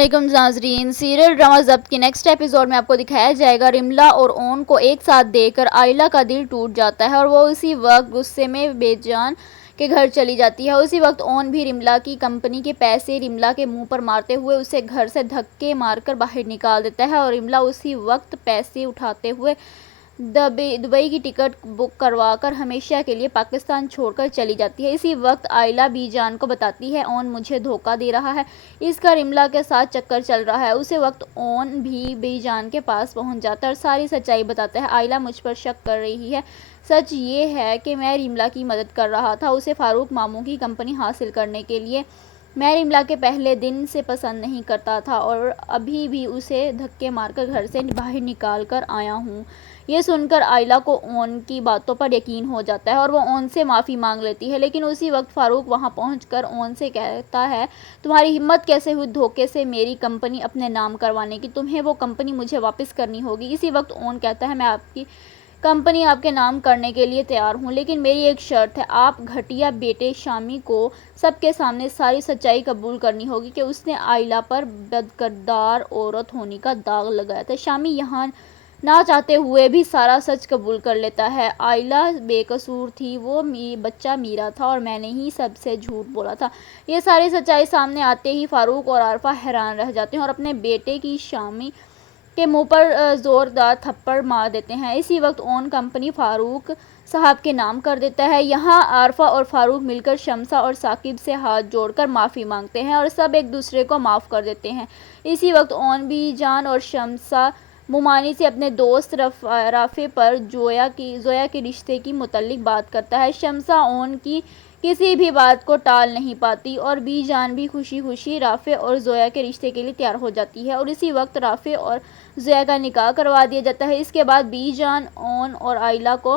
वालेकुम नाज़रीन, serial drama ज़ब्त के नेक्स्ट एपिसोड में आपको दिखाया जाएगा रिमला और ओन को एक साथ देखकर आयला का दिल टूट जाता है और वो उसी वक्त गुस्से में बेजान के घर चली जाती है। उसी वक्त ओन भी रिमला की कंपनी के पैसे रिमला के मुंह पर मारते हुए उसे घर से धक्के मारकर बाहर निकाल देता है और रिमला उसी वक्त पैसे उठाते हुए दुबई की टिकट बुक करवाकर हमेशा के लिए पाकिस्तान छोड़कर चली जाती है। इसी वक्त आयला बीजान को बताती है ओन मुझे धोखा दे रहा है, इसका रिमला के साथ चक्कर चल रहा है। उसी वक्त ओन भी बीजान के पास पहुंच जाता है और सारी सच्चाई बताता है। आयला मुझ पर शक कर रही है, सच ये है कि मैं रिमला की मदद कर रहा था उसे फारूक मामू की कंपनी हासिल करने के लिए। मैं रिमला के पहले दिन से पसंद नहीं करता था और अभी भी उसे धक्के मारकर घर से बाहर निकाल कर आया हूँ। ये सुनकर आयला को ओन की बातों पर यकीन हो जाता है और वो ओन से माफ़ी मांग लेती है, लेकिन उसी वक्त फारूक वहाँ पहुंचकर ओन से कहता है तुम्हारी हिम्मत कैसे हुई धोखे से मेरी कंपनी अपने नाम करवाने की, तुम्हें वो कंपनी मुझे वापस करनी होगी। इसी वक्त ओन कहता है मैं आपकी कंपनी आपके नाम करने के लिए तैयार हूँ, लेकिन मेरी एक शर्त है, आप घटिया बेटे शामी को सबके सामने सारी सच्चाई कबूल करनी होगी कि उसने आयला पर बदकिरदार औरत होने का दाग लगाया था। शामी यहाँ ना चाहते हुए भी सारा सच कबूल कर लेता है। आयला बेकसूर थी, वो बच्चा मीरा था और मैंने ही सबसे झूठ बोला था। ये सारी सच्चाई सामने आते ही फारूक और आरफा हैरान रह जाते हैं और अपने बेटे की शामी के मुंह पर जोरदार थप्पड़ मार देते हैं। इसी वक्त ओन कंपनी फारूक साहब के नाम कर देता है। यहाँ आरफा और फारूक मिलकर शमसा और साकिब से हाथ जोड़कर माफ़ी मांगते हैं और सब एक दूसरे को माफ़ कर देते हैं। इसी वक्त ओन भी जान और शमसा मुमानी से अपने दोस्त राफे पर जोया के रिश्ते की मुतल्लिक बात करता है। शमसा ओन की किसी भी बात को टाल नहीं पाती और बी जान भी खुशी खुशी राफे और जोया के रिश्ते के लिए तैयार हो जाती है और इसी वक्त राफे और जोया का निकाह करवा दिया जाता है। इसके बाद बी जान ओन और आयला को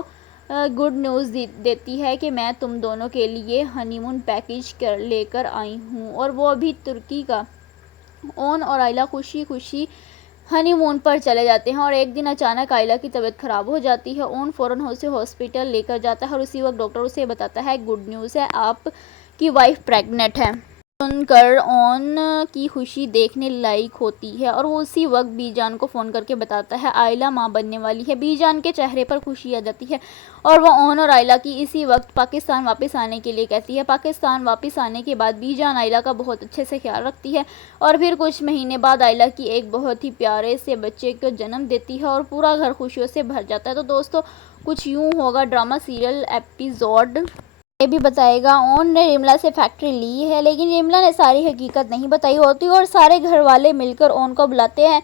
गुड न्यूज़ देती है कि मैं तुम दोनों के लिए हनीमून पैकेज लेकर आई हूँ और वो अभी तुर्की का। ओन और आयला खुशी खुशी हनीमून पर चले जाते हैं और एक दिन अचानक आयला की तबीयत खराब हो जाती है। ओन फ़ौरन उसे हॉस्पिटल लेकर जाता है और उसी वक्त डॉक्टर उसे बताता है गुड न्यूज़ है, आपकी वाइफ प्रेग्नेंट है। सुनकर ओन की खुशी देखने लायक होती है और वो उसी वक्त बीजान को फ़ोन करके बताता है आयला माँ बनने वाली है। बीजान के चेहरे पर खुशी आ जाती है और वो ओन और आयला की इसी वक्त पाकिस्तान वापस आने के लिए कहती है। पाकिस्तान वापस आने के बाद बीजान आयला का बहुत अच्छे से ख्याल रखती है और फिर कुछ महीने बाद आयला की एक बहुत ही प्यारे से बच्चे को जन्म देती है और पूरा घर खुशियों से भर जाता है। तो दोस्तों कुछ यूँ होगा ड्रामा सीरियल एपिसोड ये भी बताएगा ओन ने रिमला से फैक्ट्री ली है, लेकिन रिमला ने सारी हकीकत नहीं बताई होती और सारे घर वाले मिलकर ओन को बुलाते हैं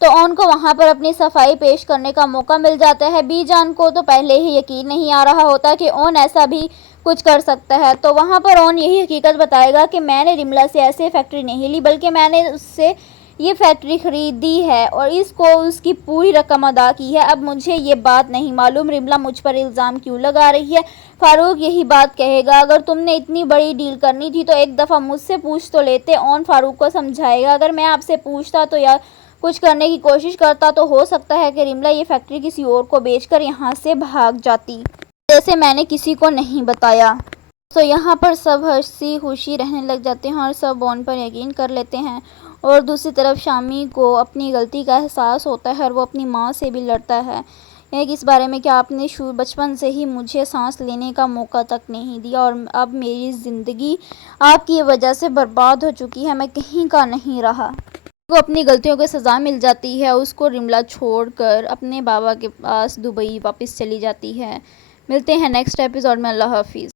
तो ओन को वहां पर अपनी सफाई पेश करने का मौका मिल जाता है। बी जान को तो पहले ही यकीन नहीं आ रहा होता कि ओन ऐसा भी कुछ कर सकता है, तो वहां पर ओन यही हकीकत बताएगा कि मैंने रिमला से ऐसे फैक्ट्री नहीं ली बल्कि मैंने उससे ये फैक्ट्री खरीदी है और इसको उसकी पूरी रकम अदा की है। अब मुझे ये बात नहीं मालूम रिमला मुझ पर इल्ज़ाम क्यों लगा रही है। फारूक यही बात कहेगा अगर तुमने इतनी बड़ी डील करनी थी तो एक दफ़ा मुझसे पूछ तो लेते। ओन फारूक को समझाएगा अगर मैं आपसे पूछता तो या कुछ करने की कोशिश करता तो हो सकता है कि रिमला ये फैक्ट्री किसी और को बेचकर यहाँ से भाग जाती, जैसे मैंने किसी को नहीं बताया। तो यहाँ पर सब हंसी खुशी रहने लग जाते हैं और सब ओन पर यकीन कर लेते हैं और दूसरी तरफ शामी को अपनी गलती का एहसास होता है और वो अपनी माँ से भी लड़ता है इस बारे में कि आपने बचपन से ही मुझे सांस लेने का मौका तक नहीं दिया और अब मेरी ज़िंदगी आपकी वजह से बर्बाद हो चुकी है, मैं कहीं का नहीं रहा। वो अपनी गलतियों की सज़ा मिल जाती है, उसको रिमला छोड़कर अपने बाबा के पास दुबई वापस चली जाती है। मिलते हैं नेक्स्ट एपिसोड में। अल्लाह हाफिज़।